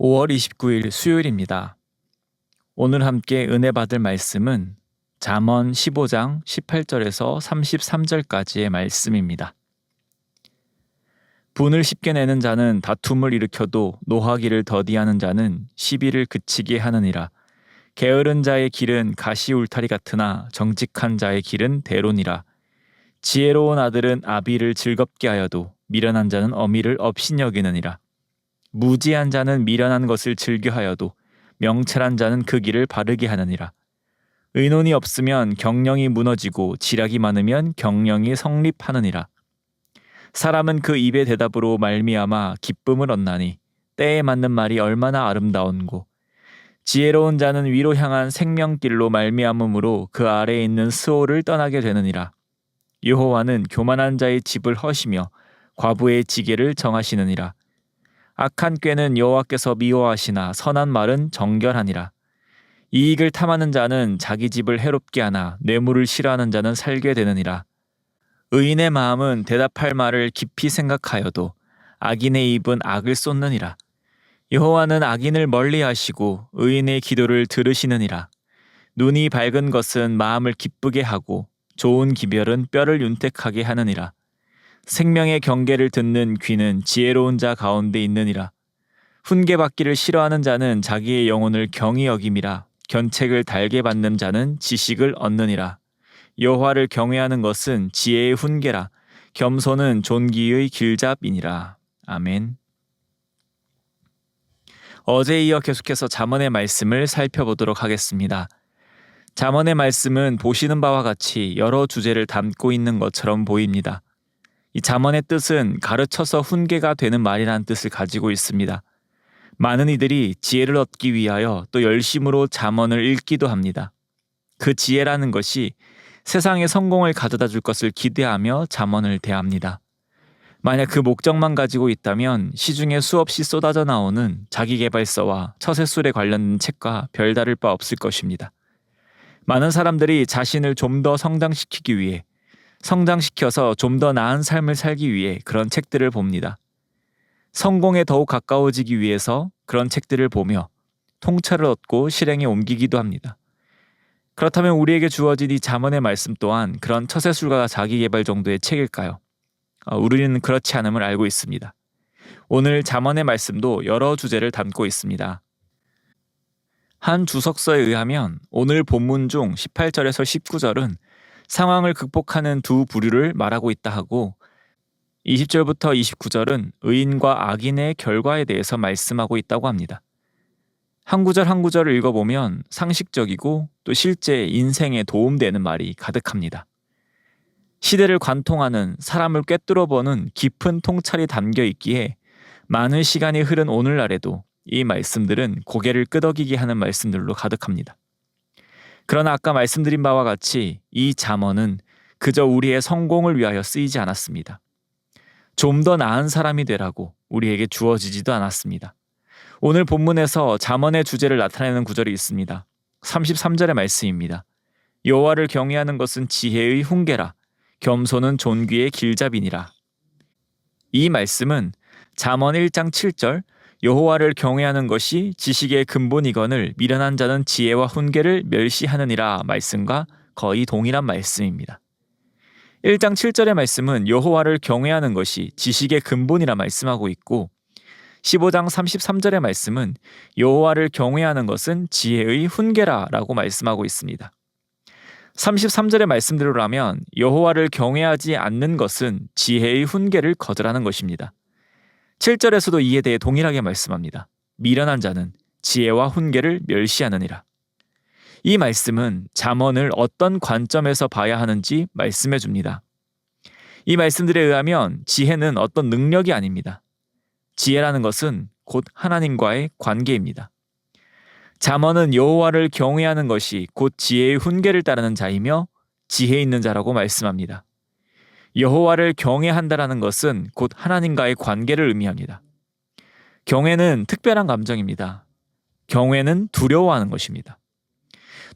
5월 29일 수요일입니다. 오늘 함께 은혜 받을 말씀은 잠언 15장 18절에서 33절까지의 말씀입니다. 분을 쉽게 내는 자는 다툼을 일으켜도 노하기를 더디하는 자는 시비를 그치게 하느니라. 게으른 자의 길은 가시 울타리 같으나 정직한 자의 길은 대론이라. 지혜로운 아들은 아비를 즐겁게 하여도 미련한 자는 어미를 업신여기느니라. 무지한 자는 미련한 것을 즐겨하여도 명철한 자는 그 길을 바르게 하느니라. 의논이 없으면 경령이 무너지고 지략이 많으면 경령이 성립하느니라. 사람은 그 입의 대답으로 말미암아 기쁨을 얻나니 때에 맞는 말이 얼마나 아름다운고. 지혜로운 자는 위로 향한 생명길로 말미암음으로 그 아래에 있는 스올을 떠나게 되느니라. 여호와는 교만한 자의 집을 허시며 과부의 지게를 정하시느니라. 악한 꾀는 여호와께서 미워하시나 선한 말은 정결하니라. 이익을 탐하는 자는 자기 집을 해롭게 하나 뇌물을 싫어하는 자는 살게 되느니라. 의인의 마음은 대답할 말을 깊이 생각하여도 악인의 입은 악을 쏟느니라. 여호와는 악인을 멀리하시고 의인의 기도를 들으시느니라. 눈이 밝은 것은 마음을 기쁘게 하고 좋은 기별은 뼈를 윤택하게 하느니라. 생명의 경계를 듣는 귀는 지혜로운 자 가운데 있느니라. 훈계받기를 싫어하는 자는 자기의 영혼을 경히 여김이라. 견책을 달게 받는 자는 지식을 얻느니라. 여호와를 경외하는 것은 지혜의 훈계라. 겸손은 존귀의 길잡이니라. 아멘. 어제에 이어 계속해서 잠언의 말씀을 살펴보도록 하겠습니다. 잠언의 말씀은 보시는 바와 같이 여러 주제를 담고 있는 것처럼 보입니다. 이 잠언의 뜻은 가르쳐서 훈계가 되는 말이라는 뜻을 가지고 있습니다. 많은 이들이 지혜를 얻기 위하여 또 열심으로 잠언을 읽기도 합니다. 그 지혜라는 것이 세상의 성공을 가져다 줄 것을 기대하며 잠언을 대합니다. 만약 그 목적만 가지고 있다면 시중에 수없이 쏟아져 나오는 자기계발서와 처세술에 관련된 책과 별다를 바 없을 것입니다. 많은 사람들이 자신을 좀 더 성장시키기 위해 성장시켜서 좀 더 나은 삶을 살기 위해 그런 책들을 봅니다. 성공에 더욱 가까워지기 위해서 그런 책들을 보며 통찰을 얻고 실행에 옮기기도 합니다. 그렇다면 우리에게 주어진 이 잠언의 말씀 또한 그런 처세술과 자기계발 정도의 책일까요? 우리는 그렇지 않음을 알고 있습니다. 오늘 잠언의 말씀도 여러 주제를 담고 있습니다. 한 주석서에 의하면 오늘 본문 중 18절에서 19절은 상황을 극복하는 두 부류를 말하고 있다 하고 20절부터 29절은 의인과 악인의 결과에 대해서 말씀하고 있다고 합니다. 한 구절 한 구절을 읽어보면 상식적이고 또 실제 인생에 도움되는 말이 가득합니다. 시대를 관통하는 사람을 꿰뚫어보는 깊은 통찰이 담겨 있기에 많은 시간이 흐른 오늘날에도 이 말씀들은 고개를 끄덕이게 하는 말씀들로 가득합니다. 그러나 아까 말씀드린 바와 같이 이 잠언은 그저 우리의 성공을 위하여 쓰이지 않았습니다. 좀 더 나은 사람이 되라고 우리에게 주어지지도 않았습니다. 오늘 본문에서 잠언의 주제를 나타내는 구절이 있습니다. 33절의 말씀입니다. 여호와를 경외하는 것은 지혜의 훈계라. 겸손은 존귀의 길잡이니라. 이 말씀은 잠언 1장 7절 여호와를 경외하는 것이 지식의 근본이거늘 미련한 자는 지혜와 훈계를 멸시하느니라 말씀과 거의 동일한 말씀입니다. 1장 7절의 말씀은 여호와를 경외하는 것이 지식의 근본이라 말씀하고 있고 15장 33절의 말씀은 여호와를 경외하는 것은 지혜의 훈계라 라고 말씀하고 있습니다. 33절의 말씀대로라면 여호와를 경외하지 않는 것은 지혜의 훈계를 거절하는 것입니다. 7절에서도 이에 대해 동일하게 말씀합니다. 미련한 자는 지혜와 훈계를 멸시하느니라. 이 말씀은 잠언을 어떤 관점에서 봐야 하는지 말씀해 줍니다. 이 말씀들에 의하면 지혜는 어떤 능력이 아닙니다. 지혜라는 것은 곧 하나님과의 관계입니다. 잠언은 여호와를 경외하는 것이 곧 지혜의 훈계를 따르는 자이며 지혜 있는 자라고 말씀합니다. 여호와를 경외한다라는 것은 곧 하나님과의 관계를 의미합니다. 경외는 특별한 감정입니다. 경외는 두려워하는 것입니다.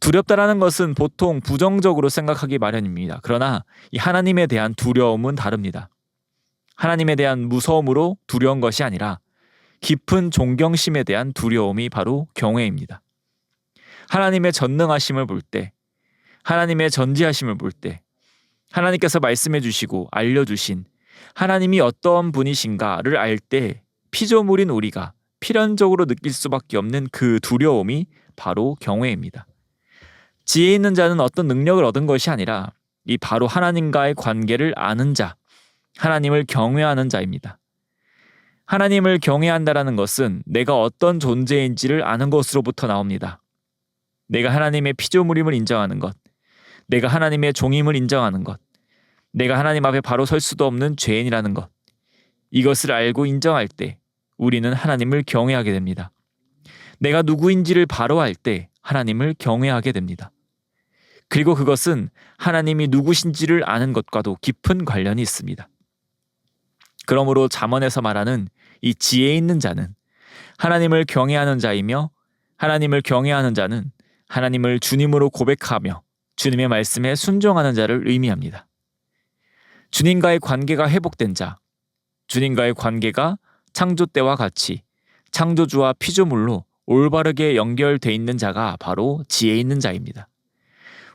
두렵다라는 것은 보통 부정적으로 생각하기 마련입니다. 그러나 이 하나님에 대한 두려움은 다릅니다. 하나님에 대한 무서움으로 두려운 것이 아니라 깊은 존경심에 대한 두려움이 바로 경외입니다. 하나님의 전능하심을 볼 때, 하나님의 전지하심을 볼 때, 하나님께서 말씀해 주시고 알려주신 하나님이 어떤 분이신가를 알 때 피조물인 우리가 필연적으로 느낄 수밖에 없는 그 두려움이 바로 경외입니다. 지혜 있는 자는 어떤 능력을 얻은 것이 아니라 이 바로 하나님과의 관계를 아는 자, 하나님을 경외하는 자입니다. 하나님을 경외한다라는 것은 내가 어떤 존재인지를 아는 것으로부터 나옵니다. 내가 하나님의 피조물임을 인정하는 것, 내가 하나님의 종임을 인정하는 것, 내가 하나님 앞에 바로 설 수도 없는 죄인이라는 것, 이것을 알고 인정할 때 우리는 하나님을 경외하게 됩니다. 내가 누구인지를 바로 알 때 하나님을 경외하게 됩니다. 그리고 그것은 하나님이 누구신지를 아는 것과도 깊은 관련이 있습니다. 그러므로 잠언에서 말하는 이 지혜 있는 자는 하나님을 경외하는 자이며, 하나님을 경외하는 자는 하나님을 주님으로 고백하며 주님의 말씀에 순종하는 자를 의미합니다. 주님과의 관계가 회복된 자, 주님과의 관계가 창조 때와 같이 창조주와 피조물로 올바르게 연결돼 있는 자가 바로 지혜 있는 자입니다.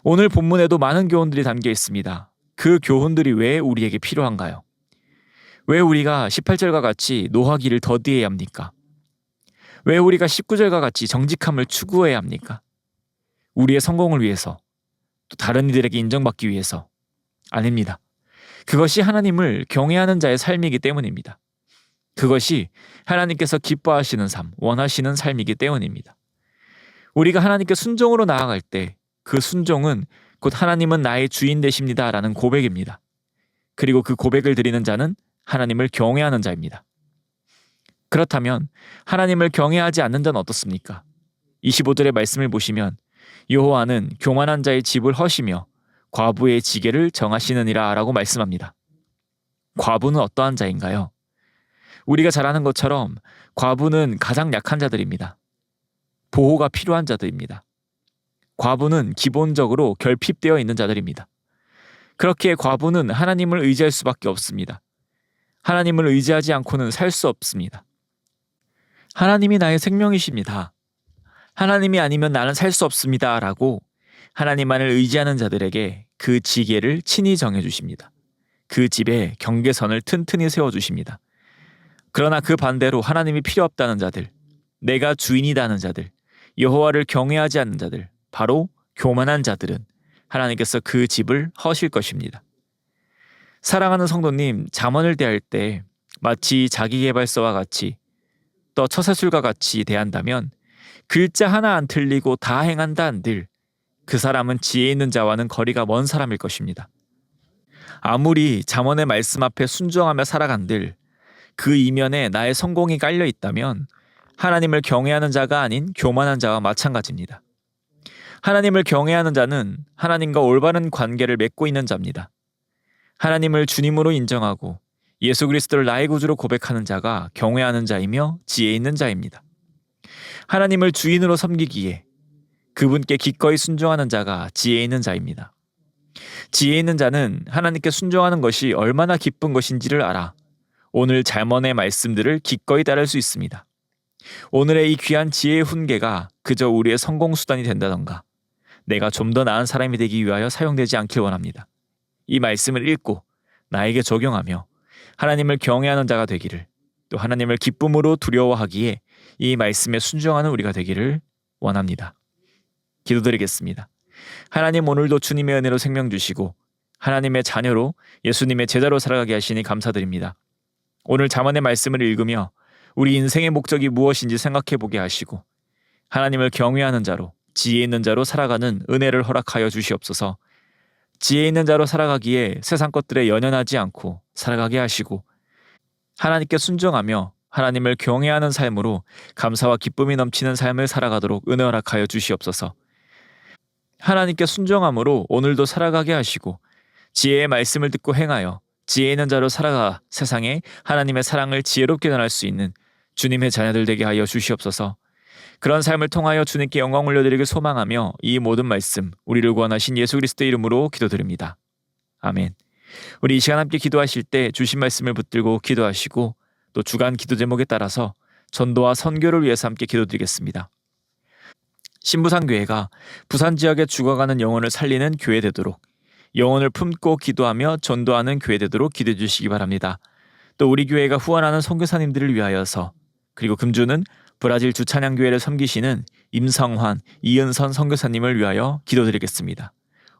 오늘 본문에도 많은 교훈들이 담겨 있습니다. 그 교훈들이 왜 우리에게 필요한가요? 왜 우리가 18절과 같이 노하기를 더디해야 합니까? 왜 우리가 19절과 같이 정직함을 추구해야 합니까? 우리의 성공을 위해서, 또 다른 이들에게 인정받기 위해서? 아닙니다. 그것이 하나님을 경외하는 자의 삶이기 때문입니다. 그것이 하나님께서 기뻐하시는 삶, 원하시는 삶이기 때문입니다. 우리가 하나님께 순종으로 나아갈 때 그 순종은 곧 하나님은 나의 주인 되십니다 라는 고백입니다. 그리고 그 고백을 드리는 자는 하나님을 경외하는 자입니다. 그렇다면 하나님을 경외하지 않는 자는 어떻습니까? 25절의 말씀을 보시면 여호와는 교만한 자의 집을 허시며 과부의 지게를 정하시느니라 라고 말씀합니다. 과부는 어떠한 자인가요? 우리가 잘 아는 것처럼 과부는 가장 약한 자들입니다. 보호가 필요한 자들입니다. 과부는 기본적으로 결핍되어 있는 자들입니다. 그렇기에 과부는 하나님을 의지할 수밖에 없습니다. 하나님을 의지하지 않고는 살 수 없습니다. 하나님이 나의 생명이십니다. 하나님이 아니면 나는 살 수 없습니다 라고 하나님만을 의지하는 자들에게 그 지게를 친히 정해주십니다. 그 집에 경계선을 튼튼히 세워주십니다. 그러나 그 반대로 하나님이 필요 없다는 자들, 내가 주인이다는 자들, 여호와를 경외하지 않는 자들, 바로 교만한 자들은 하나님께서 그 집을 허실 것입니다. 사랑하는 성도님, 잠언을 대할 때 마치 자기계발서와 같이 또 처세술과 같이 대한다면 글자 하나 안 틀리고 다 행한다 한들 그 사람은 지혜 있는 자와는 거리가 먼 사람일 것입니다. 아무리 잠언의 말씀 앞에 순종하며 살아간들 그 이면에 나의 성공이 깔려 있다면 하나님을 경외하는 자가 아닌 교만한 자와 마찬가지입니다. 하나님을 경외하는 자는 하나님과 올바른 관계를 맺고 있는 자입니다. 하나님을 주님으로 인정하고 예수 그리스도를 나의 구주로 고백하는 자가 경외하는 자이며 지혜 있는 자입니다. 하나님을 주인으로 섬기기에 그분께 기꺼이 순종하는 자가 지혜 있는 자입니다. 지혜 있는 자는 하나님께 순종하는 것이 얼마나 기쁜 것인지를 알아 오늘 잠언의 말씀들을 기꺼이 따를 수 있습니다. 오늘의 이 귀한 지혜의 훈계가 그저 우리의 성공 수단이 된다던가 내가 좀 더 나은 사람이 되기 위하여 사용되지 않길 원합니다. 이 말씀을 읽고 나에게 적용하며 하나님을 경외하는 자가 되기를, 또 하나님을 기쁨으로 두려워하기에 이 말씀에 순종하는 우리가 되기를 원합니다. 기도드리겠습니다. 하나님, 오늘도 주님의 은혜로 생명 주시고 하나님의 자녀로 예수님의 제자로 살아가게 하시니 감사드립니다. 오늘 잠언의 말씀을 읽으며 우리 인생의 목적이 무엇인지 생각해 보게 하시고 하나님을 경외하는 자로, 지혜 있는 자로 살아가는 은혜를 허락하여 주시옵소서. 지혜 있는 자로 살아가기에 세상 것들에 연연하지 않고 살아가게 하시고 하나님께 순종하며 하나님을 경외하는 삶으로 감사와 기쁨이 넘치는 삶을 살아가도록 은혜 허락하여 주시옵소서. 하나님께 순종함으로 오늘도 살아가게 하시고 지혜의 말씀을 듣고 행하여 지혜 있는 자로 살아가 세상에 하나님의 사랑을 지혜롭게 전할 수 있는 주님의 자녀들 되게 하여 주시옵소서. 그런 삶을 통하여 주님께 영광 올려드리길 소망하며 이 모든 말씀 우리를 구원하신 예수 그리스도의 이름으로 기도드립니다. 아멘. 우리 이 시간 함께 기도하실 때 주신 말씀을 붙들고 기도하시고 또 주간 기도 제목에 따라서 전도와 선교를 위해서 함께 기도드리겠습니다. 신부상교회가 부산 지역에 죽어가는 영혼을 살리는 교회 되도록, 영혼을 품고 기도하며 전도하는 교회 되도록 기도해 주시기 바랍니다. 또 우리 교회가 후원하는 선교사님들을 위하여서, 그리고 금주는 브라질 주찬양교회를 섬기시는 임성환, 이은선 선교사님을 위하여 기도드리겠습니다.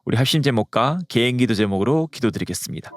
우리 합심 제목과 개인 기도 제목으로 기도드리겠습니다.